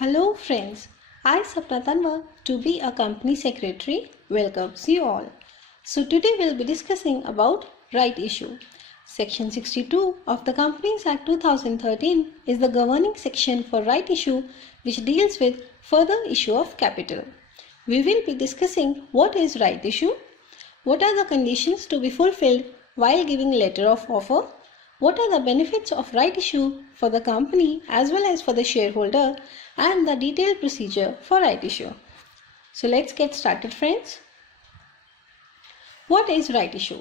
Hello friends, I Sapna Tanwar to be a company secretary welcomes you all. So today we'll be discussing about right issue. Section 62 of the Companies Act 2013 is the governing section for right issue which deals with further issue of capital. We will be discussing what is right issue, what are the conditions to be fulfilled while giving letter of offer, what are the benefits of right issue for the company as well as for the shareholder, and the detailed procedure for right issue. So let's get started, friends. What is right issue?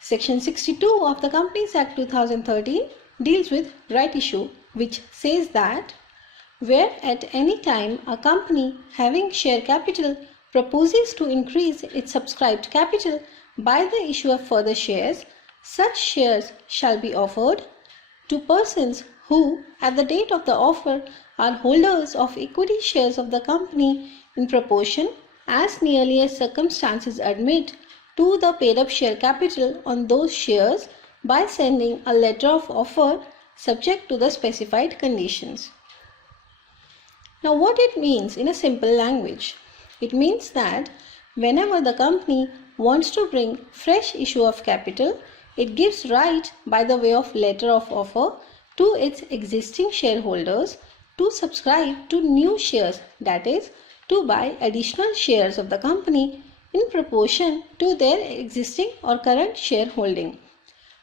Section 62 of the Companies Act 2013 deals with right issue, which says that where at any time a company having share capital proposes to increase its subscribed capital by the issue of further shares, such shares shall be offered to persons who at the date of the offer are holders of equity shares of the company in proportion as nearly as circumstances admit to the paid up share capital on those shares by sending a letter of offer subject to the specified conditions. Now what it means in a simple language? It means that whenever the company wants to bring fresh issue of capital, it gives right by the way of letter of offer to its existing shareholders to subscribe to new shares, that is, to buy additional shares of the company in proportion to their existing or current shareholding.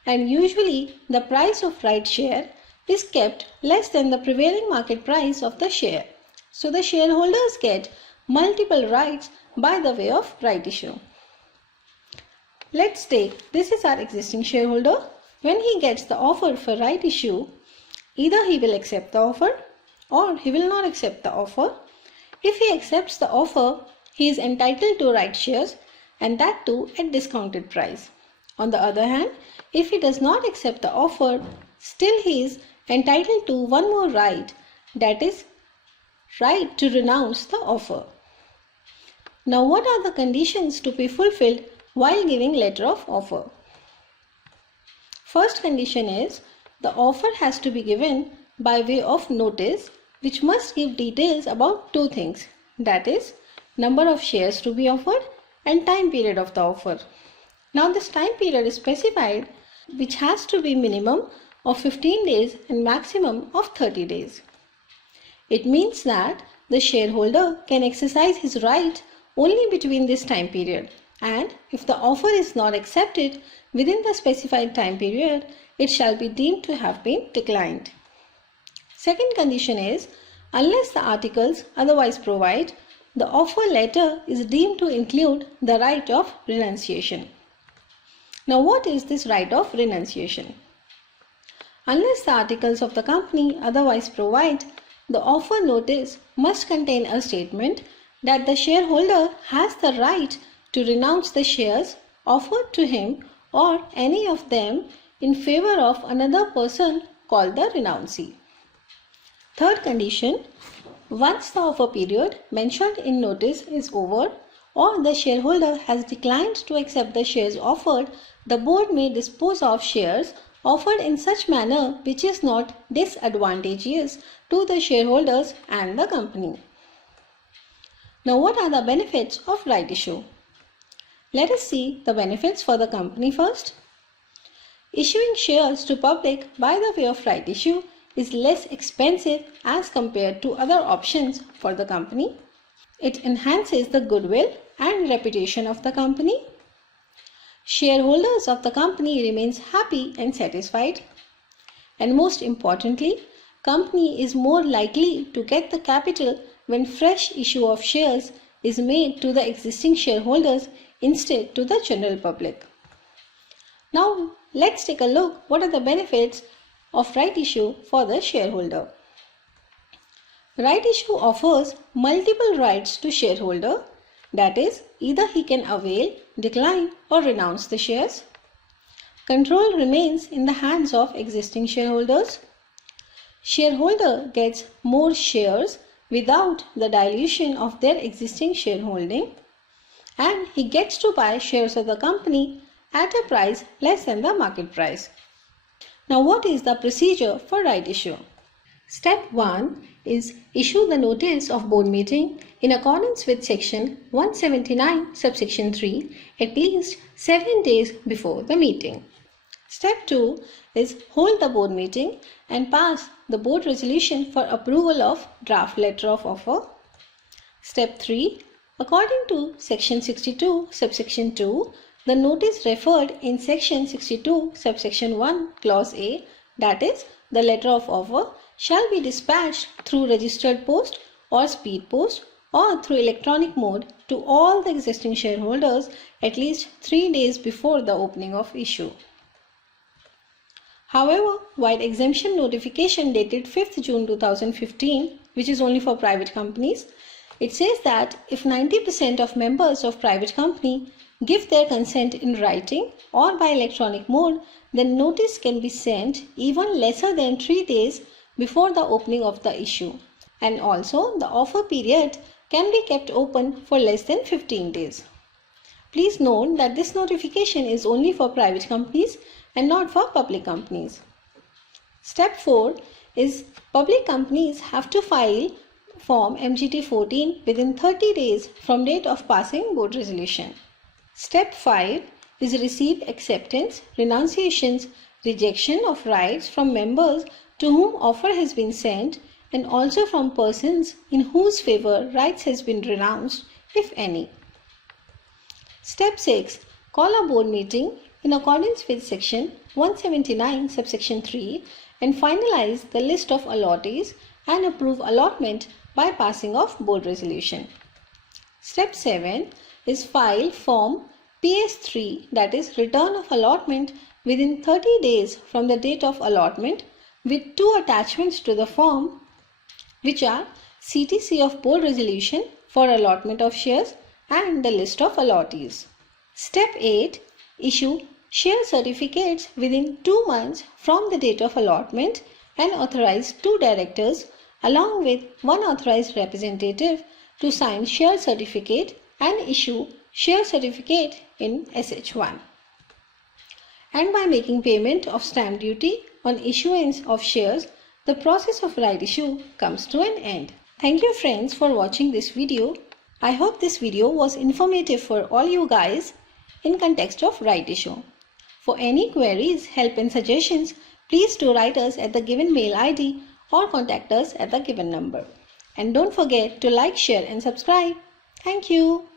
And usually the price of right share is kept less than the prevailing market price of the share. So the shareholders get multiple rights by the way of right issue. Let's take this is our existing shareholder. When he gets the offer for right issue, either he will accept the offer or he will not accept the offer. If he accepts the offer, he is entitled to right shares, and that too at discounted price. On the other hand, if he does not accept the offer, still he is entitled to one more right, that is right to renounce the offer. Now what are the conditions to be fulfilled while giving letter of offer? First condition is the offer has to be given by way of notice, which must give details about two things, that is number of shares to be offered and time period of the offer. Now this time period is specified, which has to be minimum of 15 days and maximum of 30 days. It means that the shareholder can exercise his right only between this time period, and if the offer is not accepted within the specified time period, it shall be deemed to have been declined. Second condition is, unless the articles otherwise provide, the offer letter is deemed to include the right of renunciation. Now what is this right of renunciation? Unless the articles of the company otherwise provide, the offer notice must contain a statement that the shareholder has the right to renounce the shares offered to him or any of them in favor of another person called the renouncee. Third condition, once the offer period mentioned in notice is over or the shareholder has declined to accept the shares offered, the board may dispose of shares offered in such manner which is not disadvantageous to the shareholders and the company. Now what are the benefits of right issue? Let us see the benefits for the company first. Issuing shares to public by the way of right issue is less expensive as compared to other options for the company. It enhances the goodwill and reputation of the company. Shareholders of the company remains happy and satisfied. And most importantly, company is more likely to get the capital when fresh issue of shares is made to the existing shareholders instead to the general public. Now let's take a look what are the benefits of right issue for the shareholder. Right issue offers multiple rights to shareholder, that is either he can avail, decline or renounce the shares. Control remains in the hands of existing shareholders. Shareholder gets more shares without the dilution of their existing shareholding, and he gets to buy shares of the company at a price less than the market price. Now what is the procedure for right issue? Step 1. is issue the notice of board meeting in accordance with section 179 subsection 3 at least 7 days before the meeting. Step 2 is hold the board meeting and pass the board resolution for approval of draft letter of offer. Step 3. According to section 62 subsection 2, the notice referred in section 62 subsection 1 clause A, that is the letter of offer, shall be dispatched through registered post or speed post or through electronic mode to all the existing shareholders at least 3 days before the opening of issue. However, while exemption notification dated 5th June 2015, which is only for private companies, it says that if 90% of members of private company give their consent in writing or by electronic mode, then notice can be sent even lesser than 3 days before the opening of the issue. And also, the offer period can be kept open for less than 15 days. Please note that this notification is only for private companies and not for public companies. Step 4 is public companies have to file Form MGT 14 within 30 days from date of passing board resolution. Step 5 is receive acceptance, renunciations, rejection of rights from members to whom offer has been sent and also from persons in whose favor rights has been renounced, if any. Step 6. Call a board meeting in accordance with section 179 subsection 3 and finalize the list of allottees and approve allotment by passing of board resolution. Step 7 is file form PS3, that is return of allotment, within 30 days from the date of allotment with 2 attachments to the form, which are CTC of board resolution for allotment of shares and the list of allottees. Step 8. Issue share certificates within 2 months from the date of allotment and authorize 2 directors along with 1 authorized representative to sign share certificate and issue share certificate in SH1. And by making payment of stamp duty on issuance of shares, the process of right issue comes to an end. Thank you friends for watching this video. I hope this video was informative for all you guys in context of right issue. For any queries, help and suggestions, please do write us at the given mail ID or contact us at the given number. And don't forget to like, share and subscribe. Thank you.